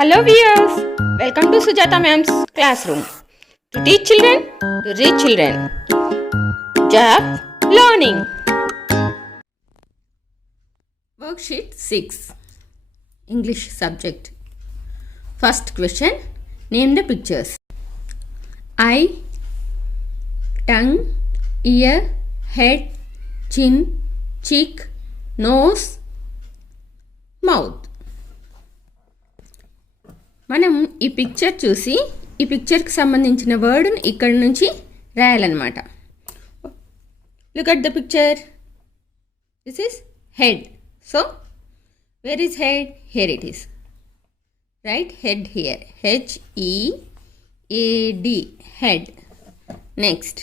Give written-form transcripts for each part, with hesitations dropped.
Hello viewers, welcome to Sujata Ma'am's classroom. To teach children, to reach children. Job learning. Worksheet 6. English subject. First question. Name the pictures. Eye, tongue, ear, head, chin, cheek, nose, mouth. మనం ఈ పిక్చర్ చూసి ఈ పిక్చర్కి సంబంధించిన వర్డ్ని ఇక్కడ నుంచి రాయాలన్నమాట. Look at the picture. This is head. So where is head? Here it is. Right, head here. HEAD, head. Next,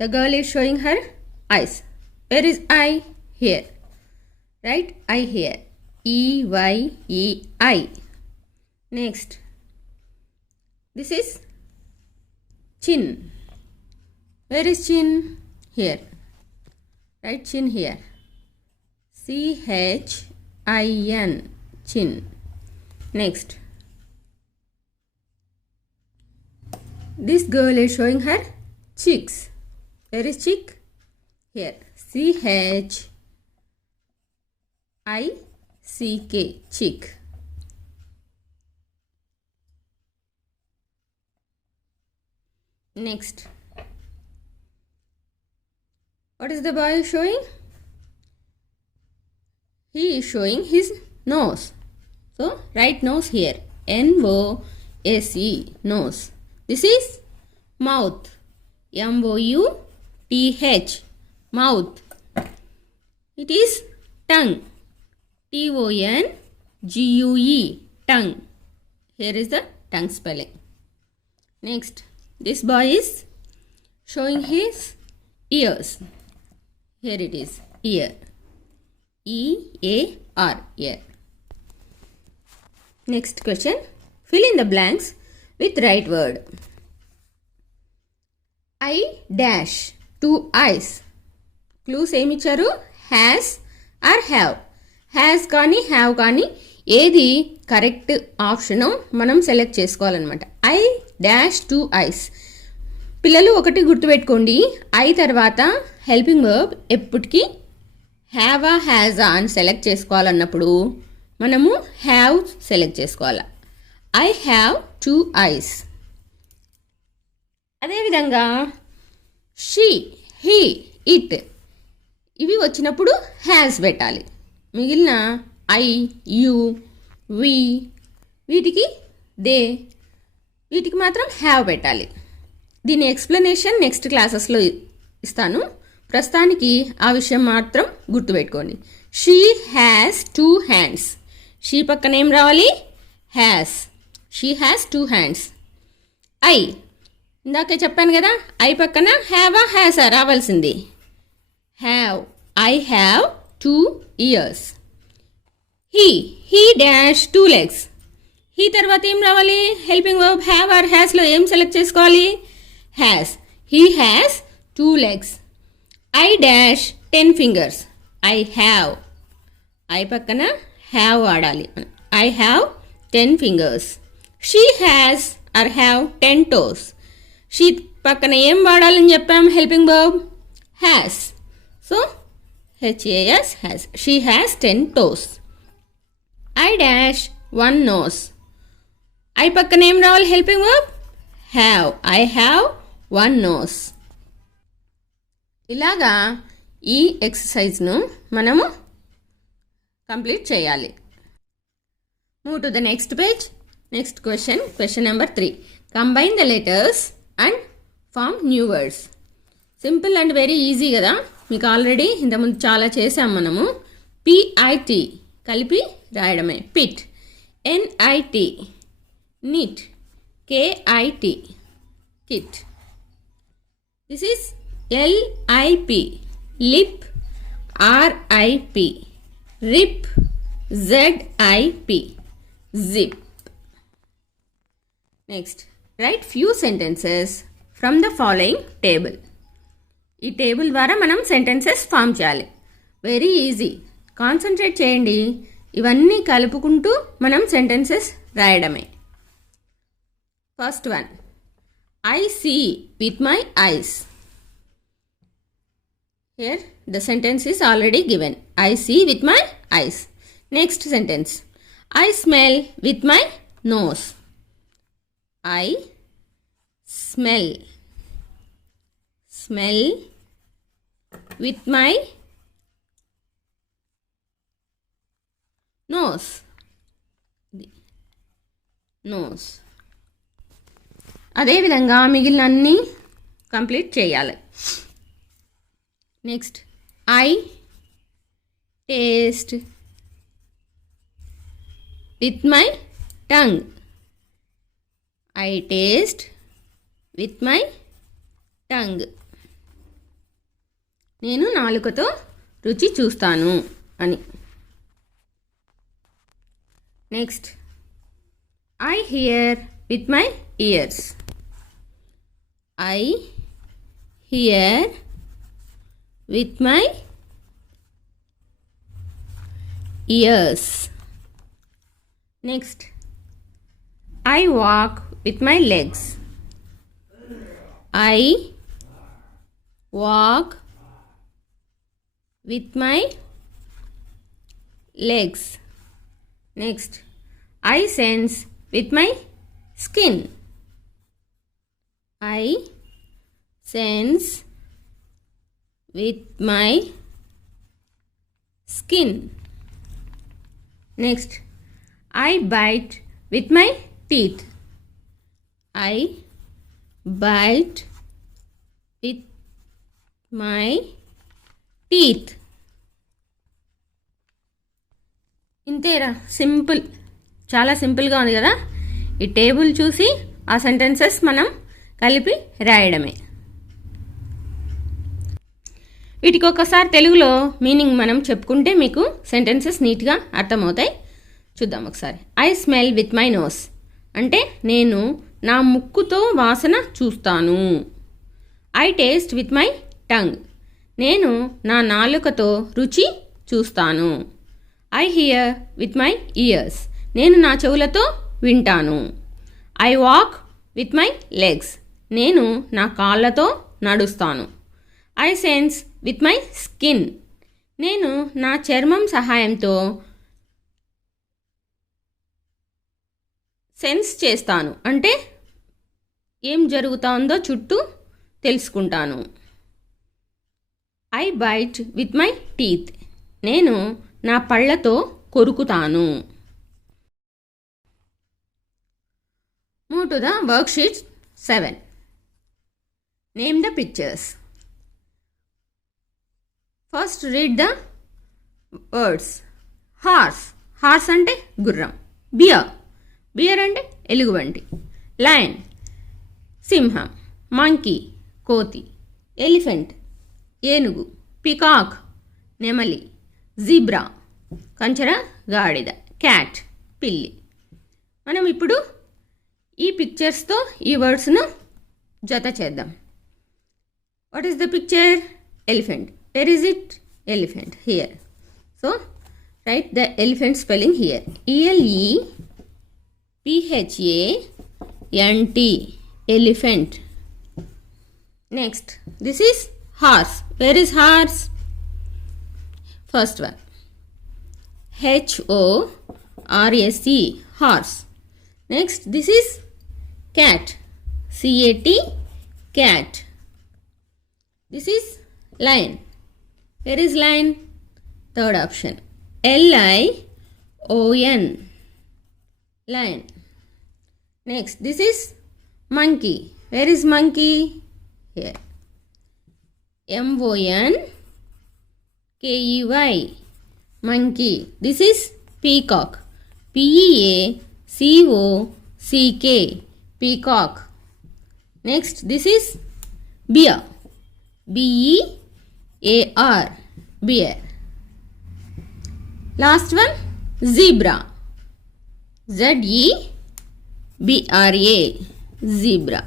the girl is showing her eyes. Where is eye? Here. Right, eye here. EYE. Next, this is chin. Where is chin? Here. Right, chin here. CHIN, chin. Next, this girl is showing her cheeks. Where is cheek? Here. CHICK, cheek. Next, what is the boy showing? He is showing his nose. So write nose here. NOSE, nose. This is mouth. MOUTH, mouth. It is tongue. TONGUE, tongue. Here is the tongue spelling. Next, this boy is showing his ears. Here it is, ear. EAR, ear. Next question, fill in the blanks with right word. I dash, 2 eyes. Clues ఏమి ఇచ్చారు? Has or have. Has కానీ have కానీ ఏది correct ఆప్షనో మనం select చేసుకోవాలన్నమాట. I dash 2 eyes. పిల్లలు ఒకటి గుర్తుపెట్టుకోండి, ఐ తర్వాత హెల్పింగ్ వర్బ్ ఎప్పటికీ హ్యావా హ్యాజా అని సెలెక్ట్ చేసుకోవాలన్నప్పుడు మనము హ్యావ్ సెలెక్ట్ చేసుకోవాలి. ఐ హ్యావ్ 2 ఐస్. అదేవిధంగా షీ, హీ, ఇట్ ఇవి వచ్చినప్పుడు హ్యాస్ పెట్టాలి. మిగిలిన ఐ, యు, వి వీటికి దే వీటికి మాత్రం హ్యావ్ పెట్టాలి. దీని ఎక్స్ప్లెనేషన్ నెక్స్ట్ క్లాసెస్లో ఇస్తాను. ప్రస్తుతానికి ఆ విషయం మాత్రం గుర్తుపెట్టుకోండి. She has 2 hands. షీ పక్కన ఏం రావాలి? Has. She has 2 hands. I ఇందాకే చెప్పాను కదా, ఐ పక్కన హ్యావా హ్యాసా రావాల్సింది. Have. I have 2 ears. He dash 2 legs. He తర్వాత ఏం రావాలి? హెల్పింగ్ వర్బ్ హ్యావ్ ఆర్ హ్యాస్లో ఏం సెలెక్ట్ చేసుకోవాలి? Has. He has 2 legs. I dash 10 fingers. I have. I పక్కన హ్యావ్ వాడాలి. I have 10 fingers. She has or have 10 toes. She పక్కన ఏం వాడాలని చెప్పాం? Helping verb has. So HAS, has. She has 10 toes. I dash 1 nose. I పక్కన ఏం రావాలి? Helping verb have. I have 1 nose. ఇలాగా ఈ ఎక్సర్సైజ్ను మనము కంప్లీట్ చేయాలి. Move to the next page. Next question, question number 3. Combine the letters and form new words. Simple and very easy కదా. మీకు ఆల్రెడీ ఇంతకుముందు చాలా చేసాం మనము. PIT కలిపి రాయడమే. Pit. NIT nit. KIT kit. This is LIP lip. RIP rip. ZIP zip. Next, write few sentences from the following table. ఈ table ద్వారా మనం సెంటెన్సెస్ ఫామ్ చేయాలి. Very easy. కాన్సన్ట్రేట్ చేయండి. ఇవన్నీ కలుపుకుంటూ మనం సెంటెన్సెస్ రాయడమే. First one, I see with my eyes. Here the sentence is already given. I see with my eyes. Next sentence, I smell with my nose. ఐ స్మెల్ with my nose. అదే విధంగా మిగిలిన అన్ని కంప్లీట్ చేయాలి. Next, I taste with my tongue. I taste with my tongue. నేను నాలుకతో రుచి చూస్తాను అని. Next, I hear with my years. I hear with my years. Next, I walk with my legs. I walk with my legs. Next, I sense with my skin. I sense with my skin. Next, I bite with my teeth. I bite with my teeth. ఇంతేరా, simple. చాలా సింపుల్గా ఉంది కదా. ఈ టేబుల్ చూసి ఆ సెంటెన్సెస్ మనం కలిపి రాయడమే. వీటికి ఒకసారి తెలుగులో మీనింగ్ మనం చెప్పుకుంటే మీకు సెంటెన్సెస్ నీట్గా అర్థమవుతాయి. చూద్దాం ఒకసారి. I smell with my nose అంటే నేను నా ముక్కుతో వాసన చూస్తాను. I taste with my tongue నేను నా నాలుకతో రుచి చూస్తాను. I hear with my ears నేను నా చెవులతో వింటాను. I walk with my legs నేను నా కాళ్ళతో నడుస్తాను. I sense with my skin నేను నా చర్మం సహాయంతో సెన్స్ చేస్తాను అంటే ఏం జరుగుతుందో చుట్టూ తెలుసుకుంటాను. I bite with my teeth నేను నా పళ్ళతో కొరుకుతాను. Move to the worksheet 7. Name the pictures. First read the words. Horse. Horse అంటే గుర్రం. Bear. Bear అంటే ఎలుగుబంటి. Lion. సింహం. Monkey. కోతి. Elephant. ఏనుగు. Peacock. నెమలి. Zebra. కంచర గాడిద. Cat. పిల్లి. మనం ఇప్పుడు ఈ పిక్చర్స్తో ఈ వర్డ్స్ను జత చేద్దాం. What is the picture? Elephant. Where is it? Elephant here. So right the elephant spelling here. ELEPHANT. Elephant. Next this is horse. Where is horse? First one HORSE horse. Next, this is cat. CAT, cat. This is lion. Where is lion? Third option. LION, lion. Next, this is monkey. Where is monkey? Here. MONKEY, monkey. This is peacock. PEACOCK, peacock. Next, this is bear. BEAR, bear. Last one, zebra. ZEBRA, zebra.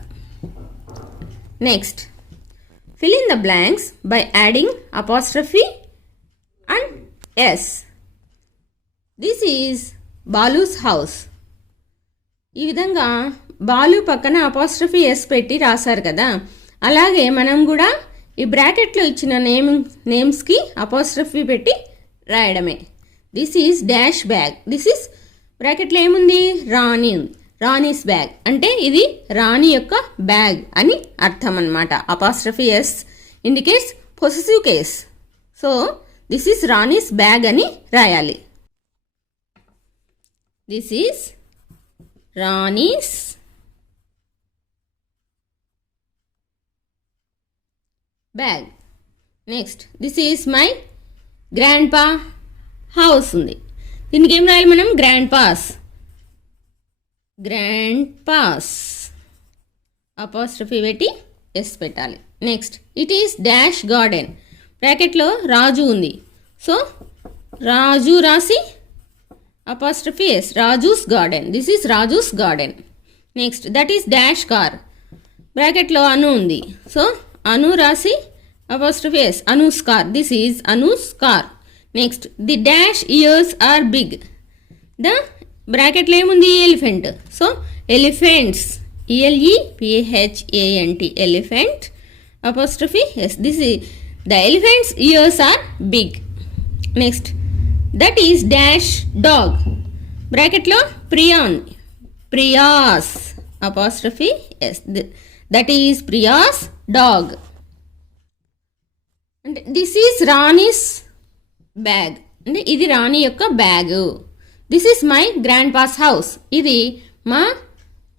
Next, fill in the blanks by adding apostrophe and S. This is Balu's house. ఈ విధంగా బాలు పక్కన apostrophe yes పెట్టి రాశారు కదా, అలాగే మనం కూడా ఈ బ్రాకెట్లో ఇచ్చిన నేమ్స్కి అపాస్ట్రఫీ పెట్టి రాయడమే. This is dash bag. This is బ్రాకెట్లో ఏముంది? రాణి ఉంది. రాణీస్ బ్యాగ్ అంటే ఇది రాణి యొక్క బ్యాగ్ అని అర్థం అన్నమాట. Apostrophe s indicates possessive case. So this is Rani's bag అని రాయాలి. This is Rani's bag. Next this is my grandpa house ఉంది. దీనికి ఏం రాయాలి మనం? Grandpa's. Grandpa's apostrophe పెట్టి ఎస్ పెట్టాలి. Next it is dash garden. బ్రాకెట్లో రాజు ఉంది. సో రాజు రాసి apostrophe s, Raju's garden. This is Raju's garden. Next that is dash car. బ్రాకెట్లో అను ఉంది. సో అను రాసి apostrophe S, Anu's car. This is Anu's car. Next the dash ears are big. The బ్రాకెట్లో ఏముంది? Elephant. So elephants, ELEPHANT, elephant apostrophe S. This is the elephant's ears are big. Next that is dash dog. బ్రాకెట్లో ప్రియాన్, Priya's apostrophe S. That is Priya's dog. అంటే this is Rani's bag. అంటే ఇది రాణి యొక్క bag. This is my grandpa's house. ఇది మా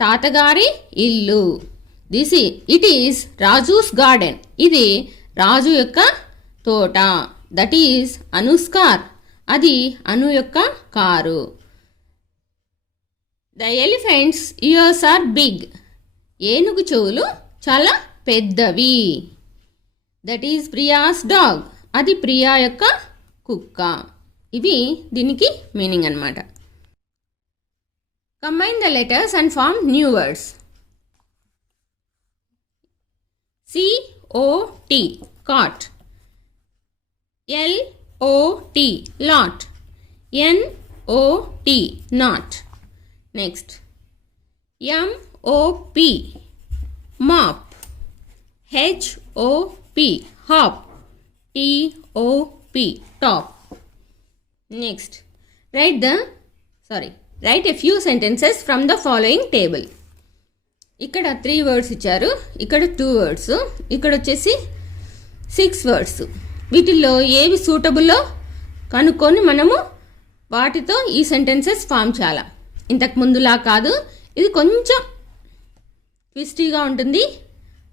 తాతగారి ఇల్లు. It is Raju's garden. ఇది రాజు యొక్క తోట. That is Anu's car. అది అను యొక్క car. The elephant's ears are big. ఏనుగు చెవులు చాలా పెద్దవి. That is Priya's dog. అది ప్రియా యొక్క కుక్క. ఇవి దీనికి మీనింగ్ అన్నమాట. Combine the letters and form new words. COT cot. LOT lot. NOT not. Next MOP mop. HOP hop. TOP top. Next write a few sentences from the following table. ఇక్కడ 3 వర్డ్స్ ఇచ్చారు, ఇక్కడ 2 వర్డ్స్, ఇక్కడ వచ్చేసి 6 వర్డ్స్. వీటిల్లో ఏవి సూటబుల్లో కనుక్కొని మనము వాటితో ఈ సెంటెన్సెస్ ఫామ్ చేయాలి. ఇంతకు ముందులా కాదు, ఇది కొంచెం ట్విస్టీగా ఉంటుంది.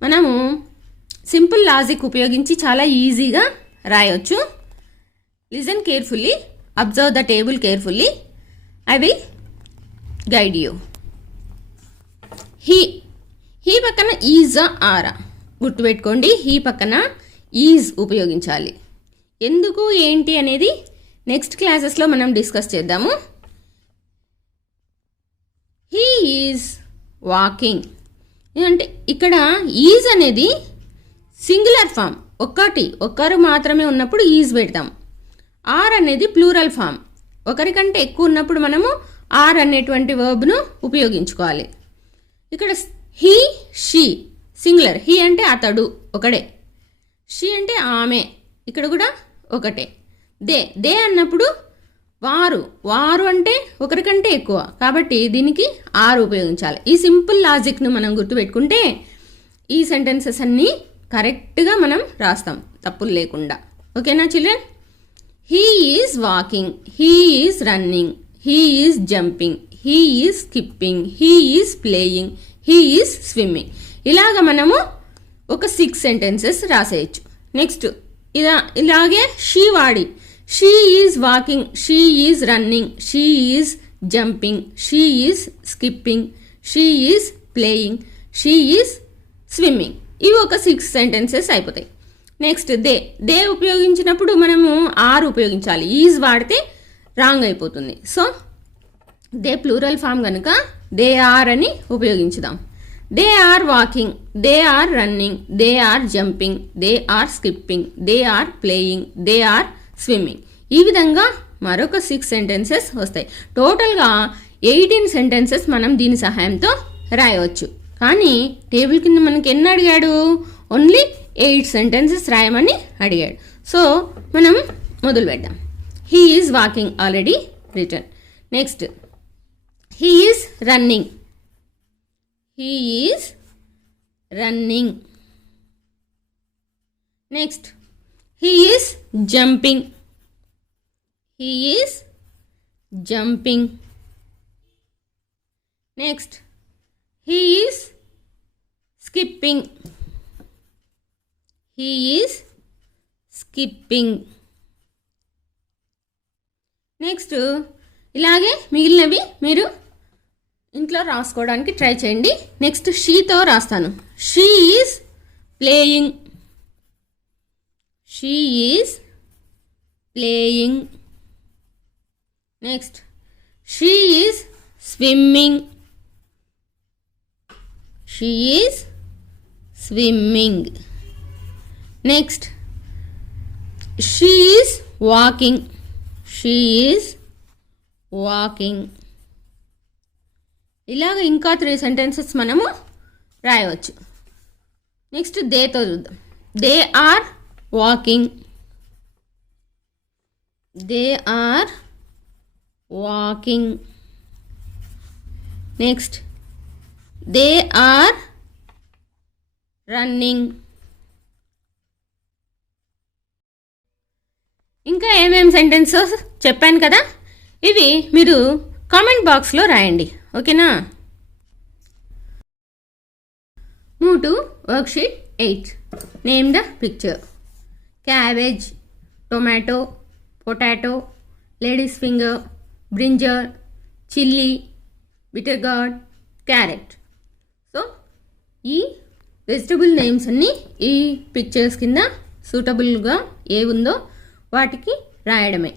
మనము సింపుల్ లాజిక్ ఉపయోగించి చాలా ఈజీగా రాయొచ్చు. Listen carefully, observe the table carefully. I will guide you. He పక్కన ఈజ్ ఆరా గుర్తుపెట్టుకోండి. హీ పక్కన ఈజ్ ఉపయోగించాలి. ఎందుకు ఏంటి అనేది నెక్స్ట్ క్లాసెస్లో మనం డిస్కస్ చేద్దాము. హీ ఈజ్ వాకింగ్ అంటే ఇక్కడ ఈజ్ అనేది సింగులర్ ఫామ్, ఒక్కరు మాత్రమే ఉన్నప్పుడు ఈజ్ పెడతాం. ఆర్ అనేది ప్లూరల్ ఫామ్, ఒకరికంటే ఎక్కువ ఉన్నప్పుడు మనము ఆర్ అనేటువంటి వర్బ్ను ఉపయోగించుకోవాలి. ఇక్కడ హీ షీ సింగులర్. హీ అంటే అతడు ఒకడే, షీ అంటే ఆమె, ఇక్కడ కూడా ఒకటే. దే అన్నప్పుడు వారు అంటే ఒకరికంటే ఎక్కువ, కాబట్టి దీనికి ఆర్ ఉపయోగించాలి. ఈ సింపుల్ లాజిక్ను మనం గుర్తుపెట్టుకుంటే ఈ సెంటెన్సెస్ అన్నీ కరెక్ట్గా మనం రాస్తాం తప్పులు లేకుండా. ఓకేనా children? He is walking, he is running, he is jumping, he is skipping, he is playing, he is swimming. ఇలాగ మనము ఒక 6 సెంటెన్సెస్ రాసేయచ్చు. నెక్స్ట్ ఇలాగే షీ వాడి she is walking, she is running, she is jumping, she is skipping, she is playing, she is swimming. ఇవి ఒక 6 సెంటెన్సెస్ అయిపోతాయి. Next they ఉపయోగించినప్పుడు మనము ఆర్ ఉపయోగించాలి. ఈజ్ వాడితే రాంగ్ అయిపోతుంది. సో దే ప్లూరల్ ఫామ్ కనుక దే ఆర్ అని ఉపయోగించుదాం. They are walking, they are running, they are jumping, they are skipping, they are playing, they are swimming. ఈ విధంగా మరొక 6 సెంటెన్సెస్ వస్తాయి. టోటల్గా 18 సెంటెన్సెస్ మనం దీని సహాయంతో రాయవచ్చు. కానీ టేబుల్ కింద మనకి ఎన్ని అడిగాడు? ఓన్లీ 8 సెంటెన్సెస్ రాయమని అడిగాడు. సో మనం మొదలు పెడదాం. He is walking, already return. Next, he is running. He is running. Next, he is jumping. He is jumping. Next, he is skipping. He is skipping. Next ఇలాగే మిగిలినవి మీరు ఇంట్లో రాసుకోవడానికి ట్రై చేయండి. నెక్స్ట్ షీతో రాస్తాను. She is playing. She is playing. Next, she is swimming. She is swimming. Next, she is walking. She is walking. ఇలాగ ఇంకా 3 సెంటెన్సెస్ మనము రాయవచ్చు. నెక్స్ట్ దేతో చూద్దాం. They are walking. They are walking. Next, they are running. ఇంకా ఏమేం సెంటెన్సెస్ చెప్పాను కదా, ఇవి మీరు కామెంట్ బాక్స్లో రాయండి. ఓకేనా? Move to worksheet 8. Name the picture. Cabbage, tomato, potato, lady's finger, brinjal, chilli, bitter gourd, carrot. So ఈ వెజిటబుల్ నేమ్స్ అన్నీ ఈ పిక్చర్స్ కింద సూటబుల్గా ఏ ఉందో వాటికి రాయడమే.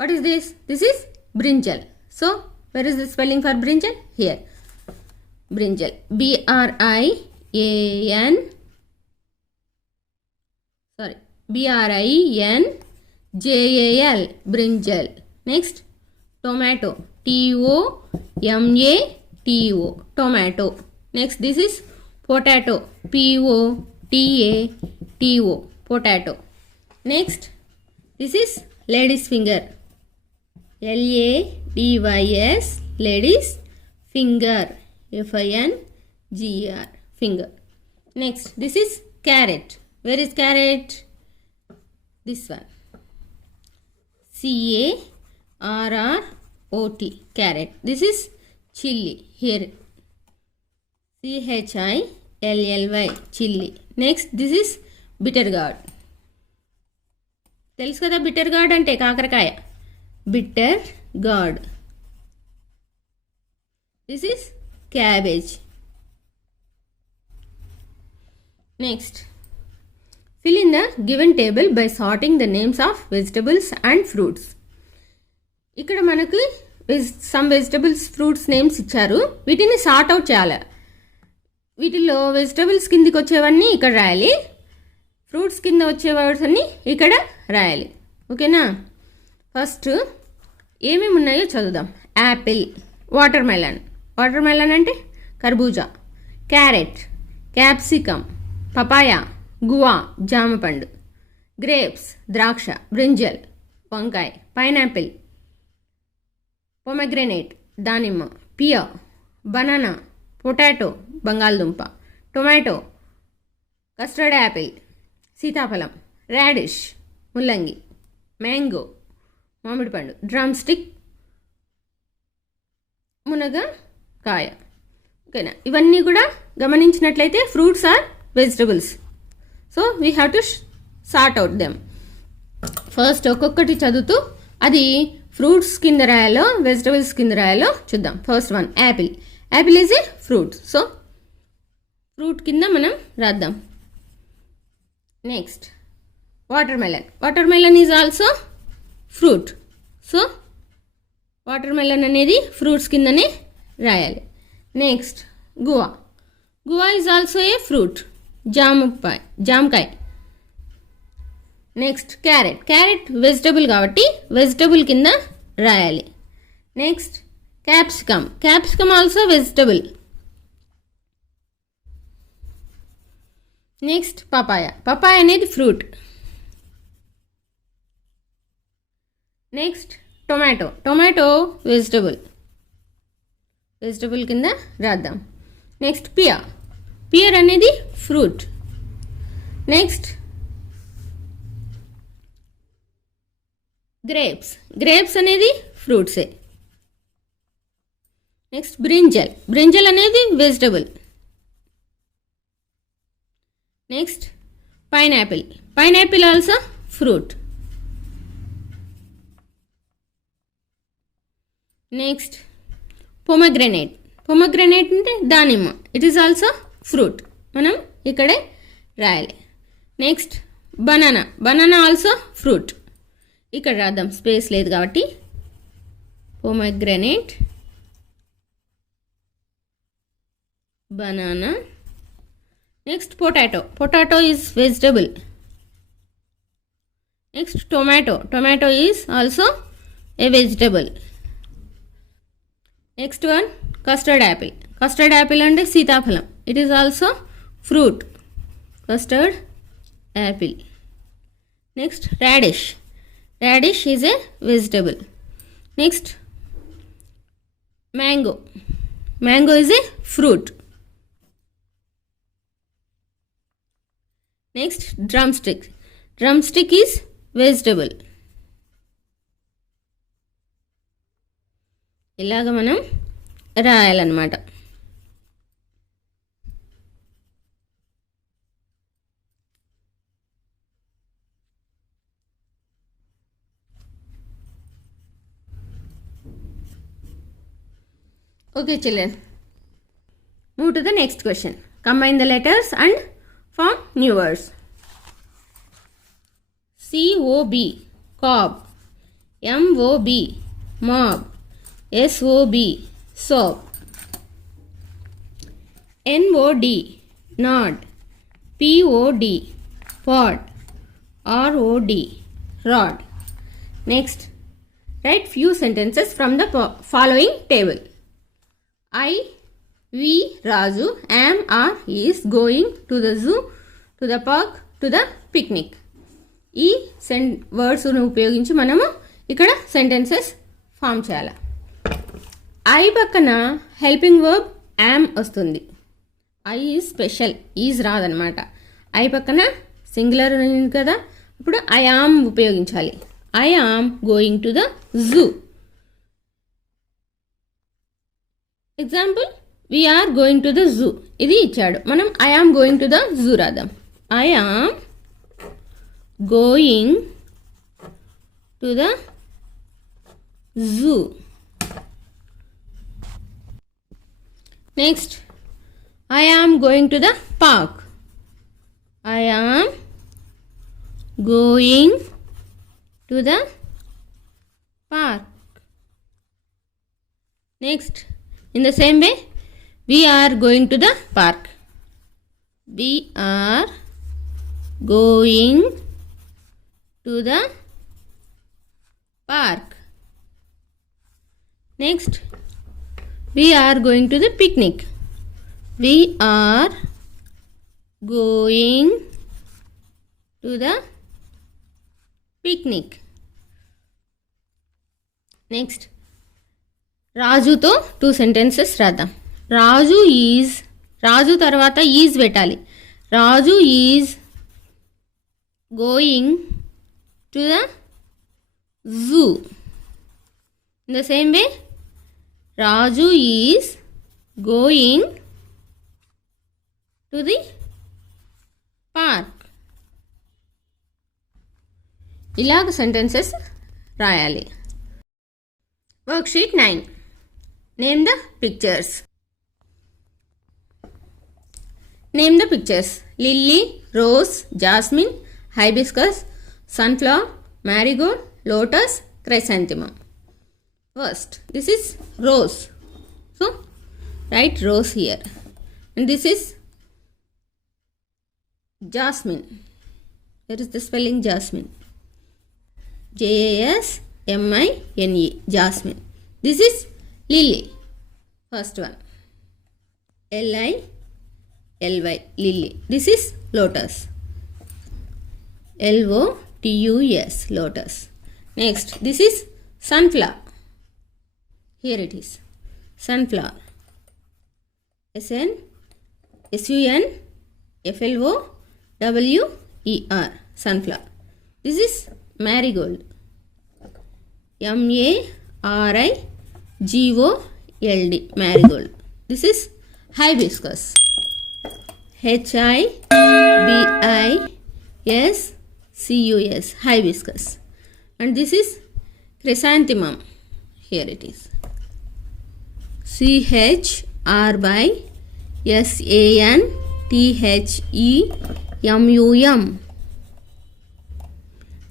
What is this? This is brinjal. So where is the spelling for brinjal? Here. brinjal, BRINJAL, brinjal. Next, tomato, TOMATO, tomato. Next, this is potato, POTATO, potato. Next, this is lady's finger, LADYS, lady's finger, FINGER, finger. Next, this is carrot. Where is carrot? This one. CARROT, carrot. This is chilli. Here, CHILLY, chilli. Next, this is bitter gourd. తెలుసు కదా bitter gourd అంటే కాకరకాయ. Bitter gourd. This is cabbage. Next, fill in the given table by sorting the names of vegetables and fruits. ఇక్కడ మనకు some vegetables, fruits names ఇచ్చారు. వీటిని sort out చేయాలి. వీటిలో వెజిటబుల్స్ కిందికి వచ్చేవన్నీ ఇక్కడ రాయాలి, ఫ్రూట్స్ కింద వచ్చే వర్డ్స్ అన్నీ ఇక్కడ రాయాలి. ఓకేనా? ఫస్ట్ ఏమేమి ఉన్నాయో చదువుదాం. Apple, watermelon, watermelon అంటే కర్బూజా, క్యారెట్, క్యాప్సికమ్, పపాయా, గువా, జామపండు, గ్రేప్స్, ద్రాక్ష, బ్రింజల్, వంకాయ, పైనాపిల్, పొమెగ్రెనేట్, దానిమ్మ, పియర్, బనానా, పొటాటో, బంగాళదుంప, టొమాటో, కస్టర్డ్ యాపిల్, సీతాఫలం, రాడిష్, ముల్లంగి, మ్యాంగో, మామిడిపండు, డ్రమ్ స్టిక్, మునగకాయ. ఓకేనా? ఇవన్నీ కూడా గమనించినట్లయితే fruits or vegetables. So we have to sort out them. First ఒక్కొక్కటి చదువుతూ అది ఫ్రూట్స్ కింద రాయాలో వెజిటబుల్స్ కింద రాయాలో చూద్దాం. First one, apple. Apple is a fruit. So fruit కింద మనం రాద్దాం. Next, watermelon. Watermelon is also fruit. So watermelon అనేది ఫ్రూట్స్ కిందనే రాయాలి. Next, guava. Guava is also a fruit. జామకాయ. Next carrot. క్యారెట్ వెజిటబుల్ కాబట్టి vegetable కింద రాయాలి. Next capsicum. Capsicum also vegetable. Next papaya. Papaya అనేది fruit. Next tomato. Tomato vegetable. Vegetable కింద రాద్దాం. Next pear. పియర్ అనేది ఫ్రూట్. Next grapes. గ్రేప్స్ అనేది ఫ్రూట్సే. Next brinjal. బ్రింజల్ అనేది vegetable. Next pineapple. Pineapple also fruit. Next pomegranate. Pomegranate అంటే దానిమ్మ. It is also fruit. మనం ఇక్కడే రాయాలి. Next banana. Banana also fruit. ఇక్కడ రాద్దాం, స్పేస్ లేదు కాబట్టి. Pomegranate, banana. Next potato. Potato is vegetable. Next tomato. Tomato is also a vegetable. Next one custard apple. Custard apple అంటే సీతాఫలం. It is also fruit. Custard apple. Next radish. Radish is a vegetable. Next mango. Mango is a fruit. Next drum stick. Drum stick is vegetable. ఇలాగ మనం రాయాలన్నమాట. Okay children, move to the next question. Combine the letters and form new words. COB, cob. MOB, mob. SOB, soap. NOD, nod. POD, pod. ROD, rod. Next, write few sentences from the following table. I, we, Raju, am, are, is going to the zoo, to the park, to the picnic. ఈ వర్డ్స్ను ఉపయోగించి మనము ఇక్కడ sentences form చేయాలి. ఐ పక్కన helping verb yam వస్తుంది. I is special, is రాదనమాట. ఐ పక్కన సింగులర్ కదా, ఇప్పుడు ఐ యామ్ ఉపయోగించాలి. I am going to the zoo. Example, we are going to the zoo. ఇది ఇచ్చాడు, మనం I am going to the zoo రాద్దాం. I am going to the zoo. Next, I am going to the park. I am going to the park. Next, in the same way, we are going to the park. We are going to the park. Next, we are going to the picnic. We are going to the picnic. Next, రాజుతో 2 సెంటెన్సెస్ రాద్దాం. రాజు ఈజ్, రాజు తర్వాత is పెట్టాలి. Raju is going to the zoo. In the same way, Raju is going to the park. ఇలాగ sentences రాయాలి. Worksheet 9. Name the pictures. Name the pictures. Lily, rose, jasmine, hibiscus, sunflower, marigold, lotus, chrysanthemum. First, this is rose. So, write rose here. And this is jasmine. Here is the spelling Jasmine. Jasmine. Jasmine. This is Lily. First one. Lily. Lily. This is lotus. Lotus. Lotus. Next, this is sunflower. Here it is. Sunflower. sunflower. Sunflower. This is marigold. marigold. Marigold. This is hibiscus. hibiscus. Hibiscus. And this is chrysanthemum. Here it is. chrysanthemum.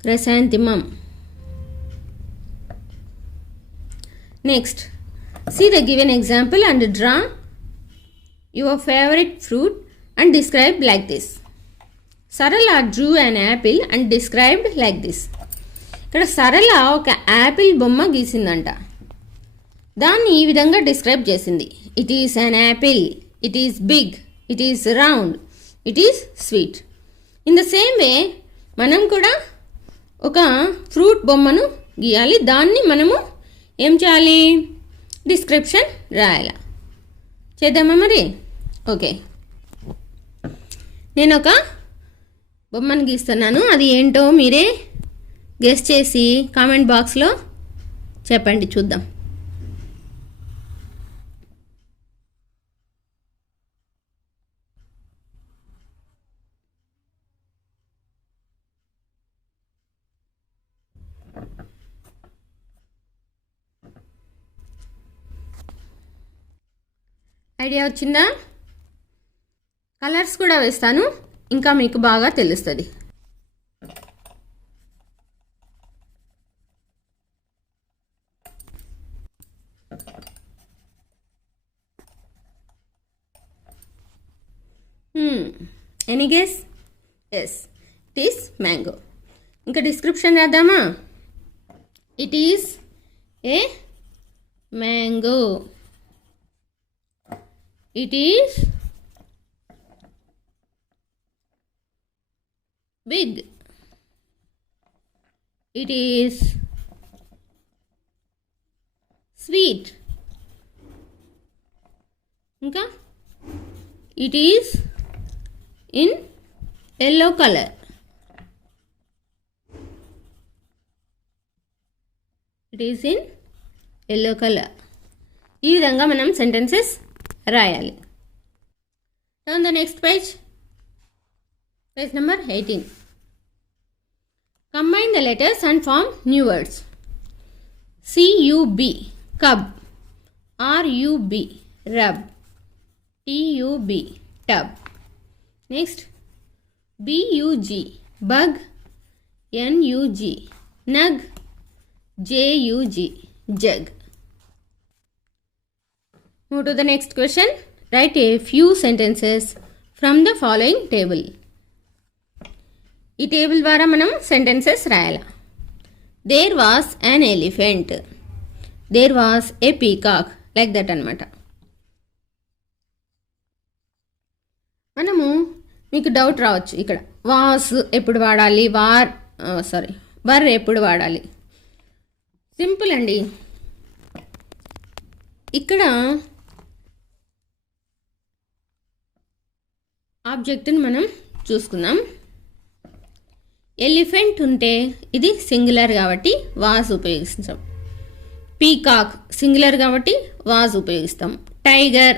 Chrysanthemum. Next, see the given example and draw your favorite fruit and describe like this. Sarala drew an apple and described like this. ఇక్కడ సరళ ఒక యాపిల్ బొమ్మ గీసిందంట. దాన్ని ఈ విధంగా describe చేసింది. It is an apple, it is big, it is round, it is sweet. In the same way మనం కూడా ఒక ఫ్రూట్ బొమ్మను గీయాలి. దాన్ని మనము ఏం చేయాలి? డిస్క్రిప్షన్ రాయాలి. చేద్దామా మరి? ఓకే, నేను ఒక బొమ్మను గీస్తున్నాను. అది ఏంటో మీరే గెస్ చేసి కామెంట్ బాక్స్లో చెప్పండి, చూద్దాం. ఐడియా వచ్చిందా? కలర్స్ కూడా వేస్తాను, ఇంకా మీకు బాగా తెలుస్తుంది. Any guess? Yes, it is mango. ఇంకా డిస్క్రిప్షన్ రాద్దామా? It is a mango. It is big. It is sweet. ఇంకా it is in yellow color. It is in yellow color. ఈ విధంగా మనం సెంటెన్సెస్ రాయాలి. Turn the next page. Page number 18. Combine the letters and form new words. CUB, cub. RUB, rub. TUB, tub. Next, BUG, bug. NUG, nug. JUG, jug. Move to the next question. Write a few sentences from the following table. ఈ table ద్వారా మనం సెంటెన్సెస్ రాయాలి. There was an elephant. There was a peacock. Like that అన్నమాట. మనము మీకు డౌట్ రావచ్చు ఇక్కడ. వాస్ ఎప్పుడు వాడాలి? వర్ ఎప్పుడు వాడాలి? సింపుల్ అండి. ఇక్కడ ఆబ్జెక్ట్ని మనం చూసుకుందాం. ఎలిఫెంట్ ఉంటే ఇది సింగులర్ కాబట్టి వాజ్ ఉపయోగిస్తాం. పీకాక్ సింగులర్ కాబట్టి వాజ్ ఉపయోగిస్తాం. Tiger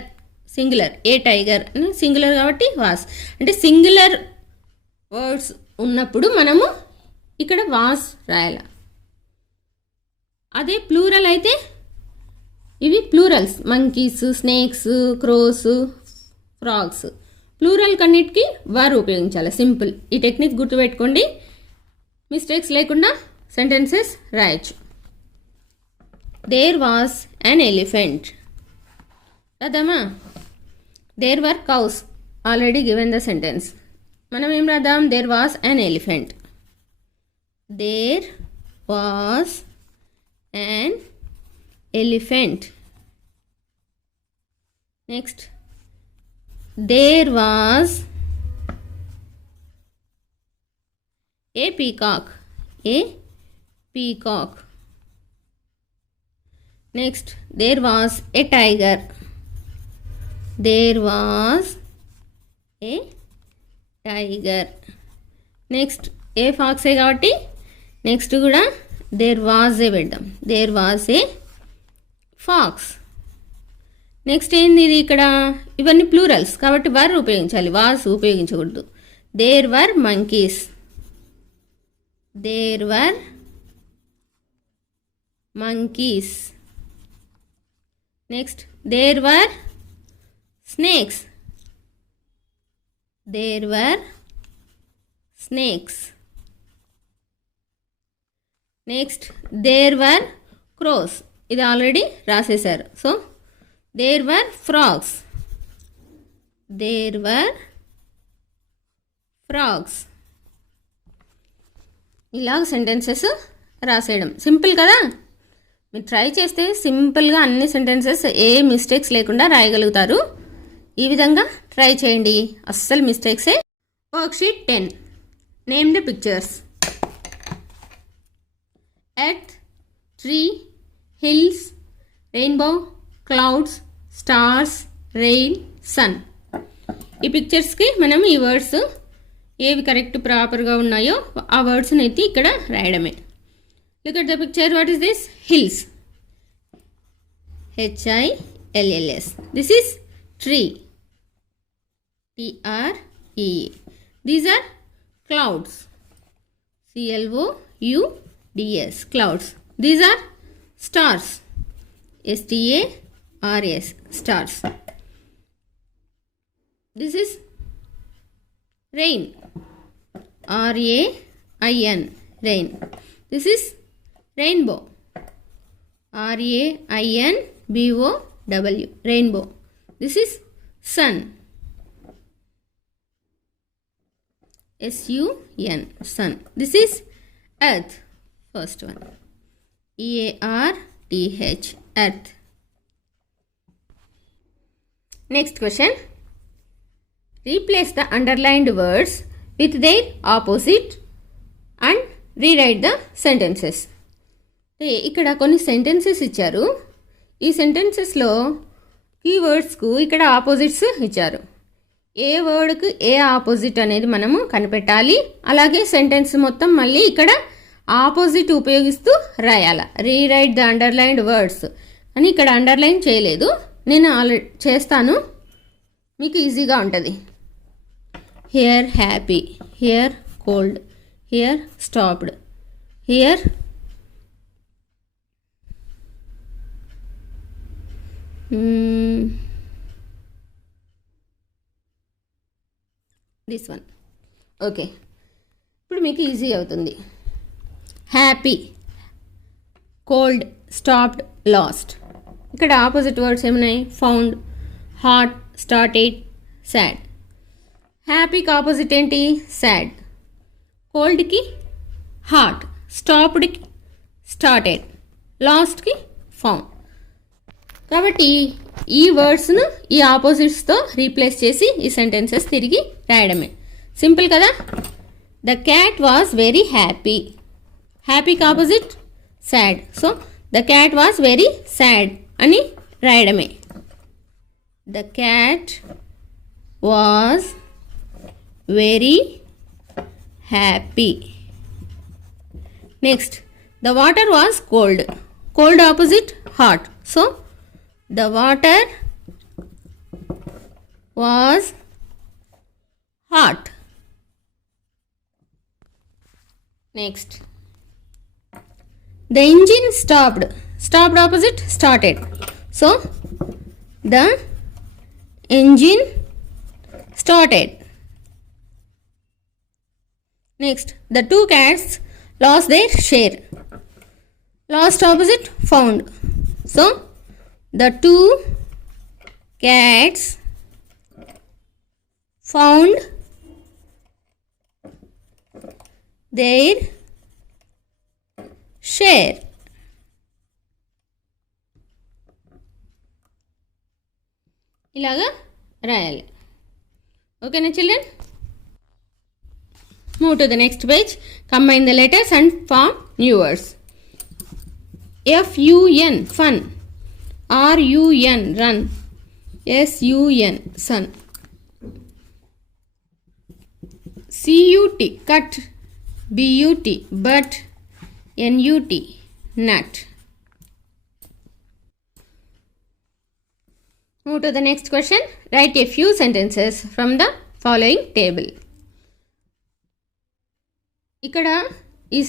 singular, a tiger singular కాబట్టి వాజ్. అంటే సింగులర్ వర్డ్స్ ఉన్నప్పుడు మనము ఇక్కడ వాజ్ రాయాలి. అదే ప్లూరల్ అయితే ఇవి plurals. Monkeys, snakes, crows, frogs. Plural కన్నిటికి వర్ ఉపయోగించాలి. సింపుల్. ఈ టెక్నిక్ గుర్తుపెట్టుకోండి, మిస్టేక్స్ లేకుండా సెంటెన్సెస్ రాయొచ్చు. There was an elephant. రాద్దామా? There were cows. Already given the sentence. మనం ఏం రాద్దాం? There was an elephant. There was an elephant. Next, there was a peacock. A peacock. Next, there was a tiger. There was a tiger. Next, a fox a కాబట్టి next కూడా there was a పెడదాం. There was a fox. Next ఏంది ఇది? ఇక్కడ ఇవన్నీ ప్లూరల్స్ కాబట్టి వర్ ఉపయోగించాలి, was ఉపయోగించకూడదు. There were monkeys. There were monkeys. Next, there were snakes. There were snakes. Next, there were crows. ఇది ఆల్రెడీ రాసేశారు. So there were frogs. There were frogs. ఇలాగ సెంటెన్సెస్ రాసేయడం సింపుల్ కదా. మీరు ట్రై చేస్తే సింపుల్గా అన్ని సెంటెన్సెస్ ఏ మిస్టేక్స్ లేకుండా రాయగలుగుతారు. ఈ విధంగా ట్రై చేయండి, అస్సలు మిస్టేక్సే. Worksheet 10. Name the pictures. Earth, tree, hills, rainbow, clouds, stars, rain, sun. ఈ పిక్చర్స్కి మనం ఈ వర్డ్స్ ఏవి కరెక్ట్ ప్రాపర్గా ఉన్నాయో ఆ వర్డ్స్ని అయితే ఇక్కడ రాయడమే. Look at the picture. What is this? Hills. HILLS. This is tree. TREE. These are clouds. CLOUDS. Clouds. These are stars. STARS. Stars. This is rain. RAIN. Rain. This is rainbow. RAINBOW. Rainbow. This is sun. SUN. Sun. This is earth. First one. EARTH. Earth. Next question. Replace the underlined words with their opposite and rewrite the sentences. ఇక్కడ కొన్ని సెంటెన్సెస్ ఇచ్చారు. ఈ సెంటెన్సెస్లో కీవర్డ్స్కు ఇక్కడ ఆపోజిట్స్ ఇచ్చారు. ఏ వర్డ్కు ఏ ఆపోజిట్ అనేది మనము కనిపెట్టాలి. అలాగే సెంటెన్స్ మొత్తం మళ్ళీ ఇక్కడ ఆపోజిట్ ఉపయోగిస్తూ రాయాల. రీరైట్ ద అండర్లైన్డ్ వర్డ్స్ అని ఇక్కడ అండర్లైన్ చేయలేదు, నేను ఆల్రెడీ చేస్తాను, మీకు ఈజీగా ఉంటుంది. Here happy, here cold, here stopped, here this one. Okay, ఇప్పుడు మీకు ఈజీ అవుతుంది. Happy, cold, stopped, lost. ఇక్కడ ఆపోజిట్ వర్డ్స్ ఏమున్నాయి? Found, hot, started, sad. హ్యాపీకి ఆపోజిట్ ఏంటి? సాడ్. కోల్డ్కి హాట్, స్టాప్డ్కి స్టార్టెడ్, లాస్ట్కి ఫౌండ్. కాబట్టి ఈ వర్డ్స్ను ఈ ఆపోజిట్స్తో రీప్లేస్ చేసి ఈ సెంటెన్సెస్ తిరిగి రాయడమే. సింపుల్ కదా. The cat was very happy. హ్యాపీకి opposite sad. So the cat was very sad అని రాయడమే. The cat was very happy. Next, the water was cold. Cold opposite hot. So the water was hot. Next, the engine stopped. Stopped opposite started. So the engine started. Next, the two cats lost their share. Lost opposite found. So the two cats found their share. ఇలాగా రాయాలి. ఓకేనా children? Move to the next page. Combine the letters and form new words. F-U-N, fun. R-U-N, run. S-U-N, sun. C-U-T, cut. B-U-T, but. N-U-T, nut. Move to the next question. Write a few sentences from the following table. ఇక్కడ ఈ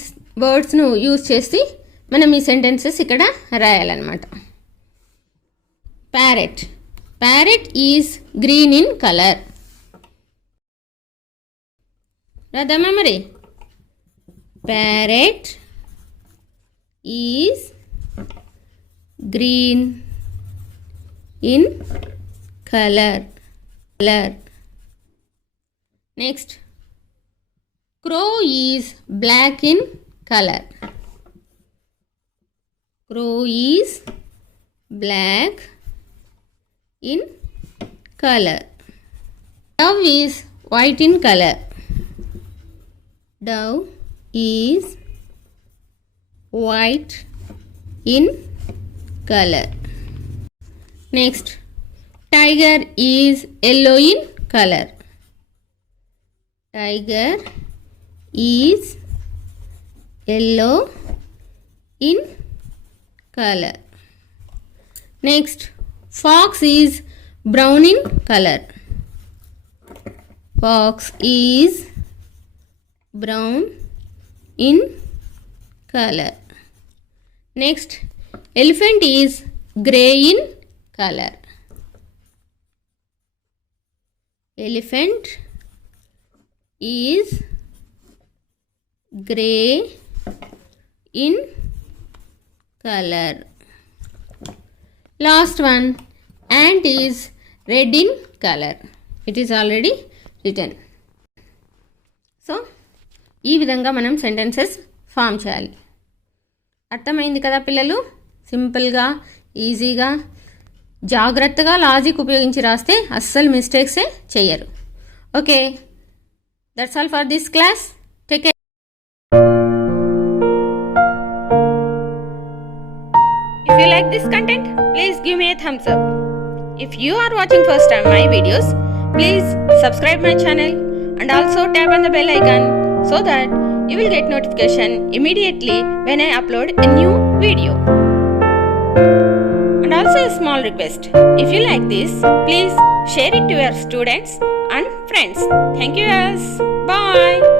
వర్డ్స్ను యూజ్ చేసి మనం ఈ sentences ఇక్కడ రాయాలన్నమాట. Parrot. Parrot is green in colour. రాద్దామా మరి? Parrot is green in color. Next, crow is black in color. Crow is black in color. Dove is white in color. Dove is white in color. Next, tiger is yellow in color. Tiger is yellow in color. Next, fox is brown in color. Fox is brown in color. Next, elephant is grey in color. Elephant is grey in color. Last one, ant is red in color. It is already written. So ఈ విధంగా మనం sentences form చేయాలి. అర్థమైంది కదా పిల్లలు? సింపుల్గా, ఈజీగా, జాగ్రత్తగా లాజిక్ ఉపయోగించి రాస్తే అస్సలు మిస్టేక్సే చెయ్యరు. Okay, that's all for this class. Take care. If you like this content, please give me a thumbs up. If you are watching first time my videos, please subscribe my channel and also tap on the bell icon so that you will get notification immediately when I upload a new video. And also a small request, if you like this, please share it to your students and friends. Thank you guys. Bye.